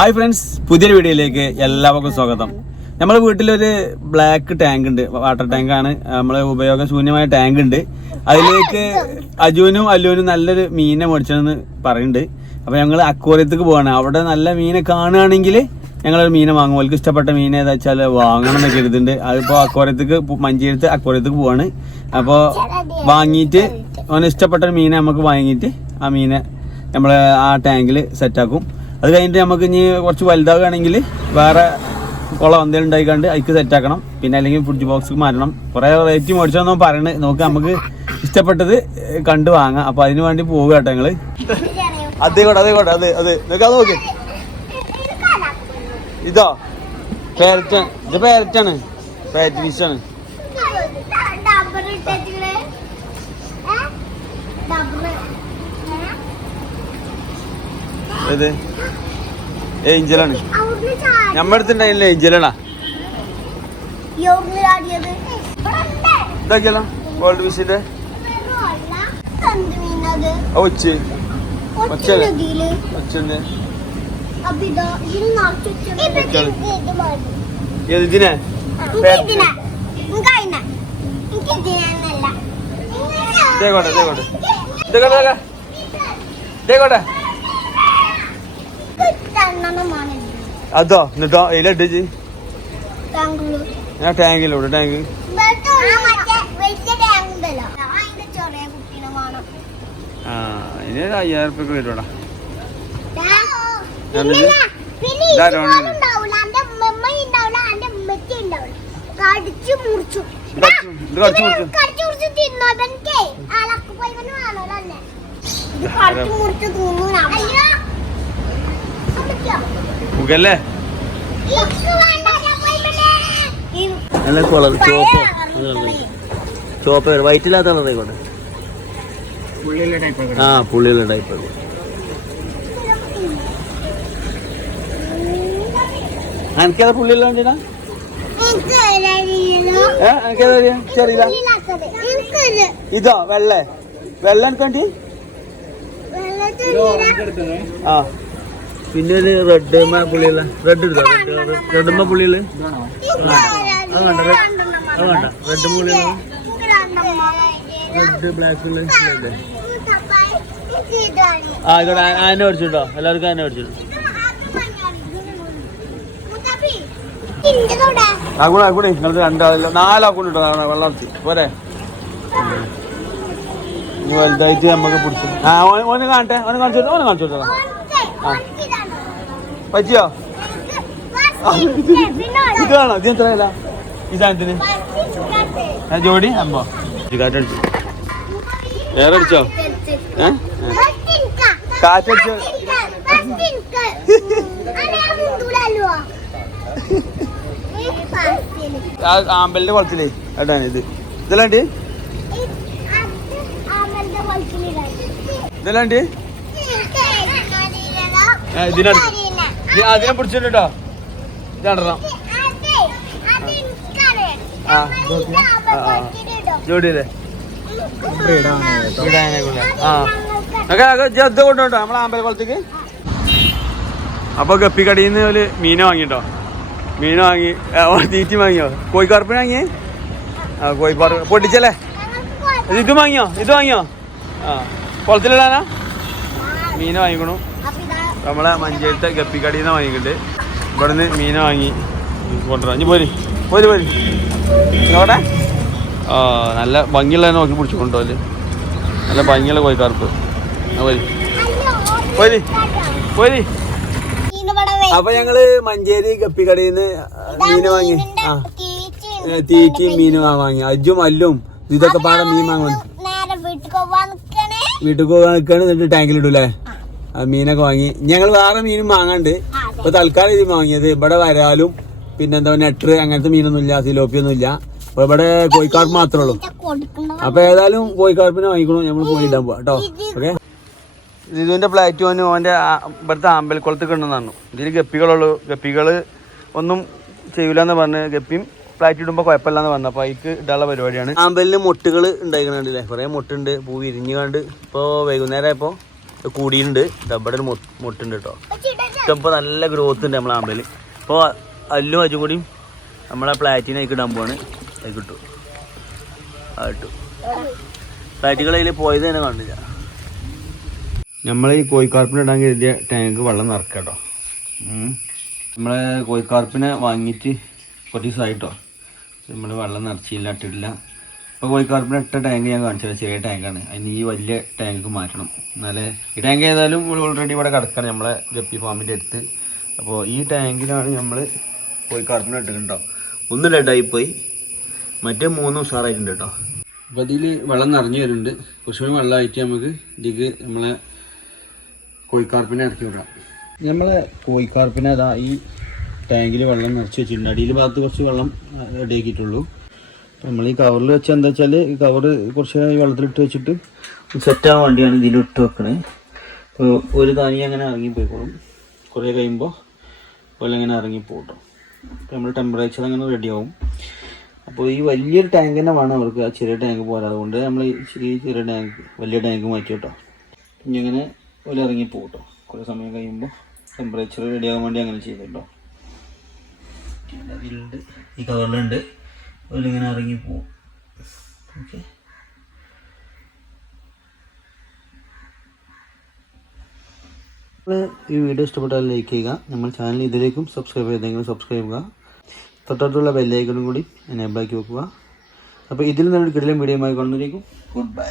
Hi friends പുതിയൊരു വീഡിയോയിലേക്ക് എല്ലാവർക്കും സ്വാഗതം. നമ്മുടെ വീട്ടിലൊരു ബ്ലാക്ക് ടാങ്ക് ഉണ്ട് വാട്ടർ ടാങ്ക് ആണ്. നമ്മളെ ഉപയോഗശൂന്യമായ ടാങ്ക് ഉണ്ട്. അതിലേക്ക് അജുവിനും അല്ലുവിനും നല്ലൊരു മീനെ മേടിച്ചതെന്ന് പറയുന്നുണ്ട്. അപ്പൊ ഞങ്ങൾ അക്വാറിയത്തേക്ക് പോവാണ്. അവിടെ നല്ല മീനെ കാണുകയാണെങ്കിൽ ഞങ്ങളൊരു മീനെ വാങ്ങും. അവർക്ക് ഇഷ്ടപ്പെട്ട മീൻ ഏതാ വെച്ചാൽ വാങ്ങണം എന്നൊക്കെ കരുതുന്നുണ്ട്. അതിപ്പോ അക്വാറിയത്തേക്ക് മഞ്ചേരത്ത് അക്വാറിയത്തേക്ക് പോവാണ്. അപ്പോൾ വാങ്ങിയിട്ട് അവന് ഇഷ്ടപ്പെട്ട മീനെ നമുക്ക് വാങ്ങിയിട്ട് ആ മീനെ നമ്മൾ ആ ടാങ്കിൽ സെറ്റാക്കും അത് കഴിഞ്ഞിട്ട് നമുക്ക് ഇനി കുറച്ച് വലുതാവുകയാണെങ്കിൽ വേറെ കുളം എന്തെങ്കിലും ഉണ്ടായിക്കാണ്ട് അതിക്ക് സെറ്റാക്കണം പിന്നെ അല്ലെങ്കിൽ ഫ്രിഡ്ജ് ബോക്സ് മാറ്റണം. കുറേ റേറ്റ് മേടിച്ചോന്നോ പറയണത് നോക്ക് നമുക്ക് ഇഷ്ടപ്പെട്ടത് കണ്ടു വാങ്ങാം. അപ്പോൾ അതിന് വേണ്ടി പോവുക കേട്ടോ ഞങ്ങൾ അതെ കൂടെ അതെ അതെ നിങ്ങൾക്ക് അത് നോക്കി. ഇതോ? പാരറ്റ് ഇത് പാരറ്റാണ് പാരറ്റ് ഫിഷാണ് ഇത്? ഏഞ്ചലാണ് നമ്മുടെ അടുത്തുണ്ടായില്ലേ ഏഞ്ചലാണാ ഇതാക്കിയല്ലോ ഗോൾഡ് ഫിഷിന്റെ ഒച്ച് ഒച്ചല്ലേ ഒച്ചന്നെ ഏത് ഇതിനെ? ഇതേക്കോട്ടെ ഇതേക്കോട്ടെ ഇതേക്കോട്ടെ ഇതേക്കോട്ടെ അതോ എന്നിട്ടോ ഇതിലിട്ട് ജി ഞാൻ ടാങ്കിലോട്ട് ടാങ്ക്. ആ ഇനി ഒരു അയ്യായിരം ഉറുപ്പ്യക്ക് വരുവാടാ. കടിച്ചു മുറിച്ചു. കടിച്ചു- മുറിച്ചു. കടിച്ചു മുറിച്ച് തിന്നോതെനിക്കേ ആളക്ക് പോയി വന്ന് കാണുമല്ലേ ഇത് കടിച്ചു മുറിച്ച് തിന്നു അയ്യോ അമ്മയ്ക്കോ? സുഖല്ലേ ഇക്ക് വേണ്ട, ഞാൻ പോയി പിന്നെ. ഈ നല്ല കളർ ചോപ്പ് ചോപ്പ് വൈറ്റില്ലാത്ത കളറായിക്കോട്ടെ ആ പുള്ളിയുള്ള ടൈപ്പ് എനിക്കത് പുള്ളിയുള്ള വണ്ടിനാ ഇതോ വെള്ളേ. വെള്ള വെള്ളം കണ്ടി ആ. പിന്നെ ഒരു റെഡ് പുള്ളിയുള്ള റെഡ് എടുത്തോ റെഡ് റെഡുമ്മ പുള്ളിയുള്ള അത് വേണ്ട റെഡ് പുള്ളിയുള്ള റെഡ് ബ്ലാക്ക് ഉള്ള? ആ ആയിക്കോട്ടെ ആന അതിനെ മേടിച്ചിട്ടോ എല്ലാവർക്കും ആന മേടിച്ചിട്ടോ ആക്കൂടെ ആകൂടെ നിങ്ങൾക്ക് രണ്ടാളല്ല. നാലാക്കൂടെ വെള്ളം വെള്ളർത്തി. പോരെ. വലുതായിട്ട് നമുക്ക് പിടിച്ചു. ആ ഓന് കാണട്ടെ. ഓന് കാണിച്ചു ഓന് കാണിച്ചു കൊടുത്തോ. പറ്റിയോ? ഇതാണോ? ഇത് എത്ര വില? ഈ സാധനത്തിന്? ആ, ജോഡി? അമ്പോ. കാറ്റടിച്ചു? വേറെ അടിച്ചോ ഏ? കാറ്റടിച്ചോ? ആ ആമ്പലിന്റെ കുളത്തിലേ. കേട്ടാണ് ഇത്. ഇതല്ലാണ്ട് ഇതല്ലാണ്ട് ഇതിനടുത്ത്. അതിനെ പിടിച്ചിട്ടുണ്ട് കേട്ടോ രണ്ടെണ്ണം. ആ. ജോഡിയല്ലേ ആ നമ്മളെ ഗപ്പിക്കടിയിൽ നിന്ന് ഒരു മീനെ വാങ്ങിട്ടോ. മീൻ വാങ്ങി തീറ്റി വാങ്ങിയോ? കോഴിക്കാർപ്പിന് വാങ്ങിയേ? ആ കോഴിപ്പാർ പൊട്ടിച്ചല്ലേ? ഇത് ഇത് വാങ്ങിയോ? ഇത് വാങ്ങിയോ? ആ. കുളത്തിലിടാനാ? മീനെ വാങ്ങിക്കണു. നമ്മളെ മഞ്ചേരത്തെ ഗപ്പിക്കടിയിൽ നിന്ന് വാങ്ങിക്കിട്ട് ഇവിടുന്ന് മീൻ വാങ്ങി കൊണ്ടുവരാം. ഇനി പോരി. പോരി പോരി. ആ നല്ല ഭംഗിയുള്ള നോക്കി പിടിച്ചു കൊണ്ടുപോലെ നല്ല ഭംഗിയുള്ള കോഴിക്കാർക്ക് പോരി. പോരി. പോരി. അപ്പൊ ഞങ്ങൾ മഞ്ചേരി ഗപ്പിക്കടയിൽ നിന്ന് മീന് വാങ്ങി. ആ. തീറ്റി മീൻ മീനും വാങ്ങി. അജ്ജും അല്ലും ഇതൊക്കെ പാടെ മീൻ വാങ്ങുന്നു വീട്ടിൽ പോകാൻ നിൽക്കാണ് എന്നിട്ട് ടാങ്കിലിടൂലേ? മീനൊക്കെ വാങ്ങി. ഞങ്ങൾ വേറെ മീനും വാങ്ങാണ്ട്. ഇപ്പൊ തൽക്കാലം ഇത് വാങ്ങിയത്. ഇവിടെ വരാലും പിന്നെന്താ നെട്ടർ അങ്ങനത്തെ മീനൊന്നും ഇല്ല സിലോപ്പിയൊന്നും ഇല്ല അപ്പൊ ഇവിടെ കോഴിക്കാർപ്പ് മാത്രമേ ഉള്ളൂ. അപ്പൊ ഏതായാലും കോഴിക്കാർപ്പിനെ വാങ്ങിക്കണു. നമ്മൾ പോയിടാൻ പോവാ. കേട്ടോ. ഓക്കെ? ഇതിന്റെ ഫ്ലാറ്റ് വന്ന് ഓന്റെ ആ- ഇവിടുത്തെ അമ്പലക്കുളത്ത് കിടന്നു ഇതിൽ ഗപ്പികളുള്ളൂ. ഗപ്പികൾ ഒന്നും ചെയ്യൂലെന്ന് പറഞ്ഞ് ഗപ്പിയും ഫ്ലാറ്റ് ഇടുമ്പോ കുഴപ്പമില്ലാന്ന് പറഞ്ഞു. അപ്പൊ അതിക്ക് ഇടാനുള്ള പരിപാടിയാണ്. ആമ്പലിന് മുട്ടുകൾ ഉണ്ടായിക്കണല്ലേ കുറെ മുട്ടുണ്ട് പൂ വിരിഞ്ഞു കണ്ട്. ഇപ്പൊ വൈകുന്നേരം ആയപ്പോ കൂടിയിട്ടുണ്ട്. ഇവിടെ ഒരു മുട്ടുണ്ട് കേട്ടോ ഇപ്പോൾ നല്ല ഗ്രോത്ത് ഉണ്ട് നമ്മളെ ആമ്പലിൽ ഇപ്പോൾ അല്ലും അജും കൂടിയും നമ്മളെ പ്ലാറ്റിനേക്ക് ഇടാൻ പോവാണ്. അത് കിട്ടും. അത് കിട്ടും. ഫ്ലൈറ്റുകൾ അതിൽ പോയത് തന്നെ കണ്ടില്ല നമ്മൾ ഈ കോഴിക്കാർപ്പിന് ഇടാൻ കരുതിയ ടാങ്ക് വെള്ളം നിറക്കാം കേട്ടോ നമ്മളെ കോഴിക്കാർപ്പിനെ വാങ്ങിയിട്ട് കുറച്ച് ദിവസമായിട്ടോ. നമ്മൾ വെള്ളം നിറച്ചില്ല ഇട്ടിട്ടില്ല ഇപ്പോൾ കോഴിക്കാർപ്പിന് ഇട്ട ടാങ്ക് ഞാൻ കാണിച്ചത്. ചെറിയ ടാങ്കാണ് അതിന് ഈ വലിയ ടാങ്ക് മാറ്റണം. എന്നാലേ ഈ ടാങ്ക് ഏതായാലും ഓൾറെഡി ഇവിടെ കിടക്കണം നമ്മളെ ഗപ്പി ഫാമിന്റെ അടുത്ത്. അപ്പോൾ ഈ ടാങ്കിലാണ് നമ്മൾ കോഴിക്കാർപ്പിന് ഇട്ടിട്ടുണ്ടോ? ഒന്ന് ഡെഡായി പോയി മറ്റേ മൂന്ന് ഉഷാറായിട്ടുണ്ട് കേട്ടോ. അപ്പോൾ അതിൽ വെള്ളം നിറഞ്ഞു വരുന്നുണ്ട്. കുറച്ചുകൂടി വെള്ളമായിട്ട് നമുക്ക് ഇതിക്ക് നമ്മളെ കോഴിക്കാർപ്പിനെ ഇറക്കി വിടാം. നമ്മളെ കോഴിക്കാർപ്പിനെ അതാ ഈ ടാങ്കിൽ വെള്ളം നിറച്ച് വെച്ചിട്ടുണ്ട്. അടിയിൽ ഭാഗത്ത് കുറച്ച് വെള്ളം റെഡിയാക്കിയിട്ടുള്ളൂ നമ്മൾ ഈ കവറിൽ വെച്ചാൽ എന്താ വെച്ചാൽ ഈ കവർ കുറച്ച് വെള്ളത്തിലിട്ട് വെച്ചിട്ട് സെറ്റാകാൻ വേണ്ടിയാണ് ഇതിലിട്ട് വെക്കണേ. അപ്പോൾ ഒരു തനി അങ്ങനെ ഇറങ്ങിപ്പോയിക്കോളും. കുറേ കഴിയുമ്പോൾ പോലെ അങ്ങനെ ഇറങ്ങിപ്പോകും കേട്ടോ അപ്പോൾ നമ്മൾ ടെമ്പറേച്ചർ അങ്ങനെ റെഡിയാവും അപ്പോൾ ഈ വലിയൊരു ടാങ്ക് തന്നെ വേണം അവർക്ക്. ആ ചെറിയ ടാങ്ക് പോരാ അതുകൊണ്ട് നമ്മൾ ഈ ചെറിയ ടാങ്ക് വലിയ ടാങ്ക് മാറ്റി കേട്ടോ. ഇനി അങ്ങനെ ഓല ഇറങ്ങി പോകും കേട്ടോ കുറേ സമയം കഴിയുമ്പോൾ ടെമ്പറേച്ചർ റെഡിയാകാൻ വേണ്ടി അങ്ങനെ ചെയ്തിട്ടോ ഈ കവറിലുണ്ട് അതിലിങ്ങനെ ഇറങ്ങി പോവും. ഓക്കെ ഈ വീഡിയോ ഇഷ്ടപ്പെട്ടാൽ ലൈക്ക് ചെയ്യുക. നമ്മൾ ചാനൽ ഇതിലേക്കും സബ്സ്ക്രൈബ് ചെയ്തെങ്കിലും സബ്സ്ക്രൈബ് ചെയ്യുക. തൊട്ടടുത്തുള്ള ബെല്ലൈക്കണും കൂടി എനേബിൾ ആക്കി വെക്കുക. അപ്പോൾ ഇതിൽ നിന്നൊരു കിടലും വീഡിയോ ആയി കൊണ്ടിരിക്കും ഗുഡ് ബൈ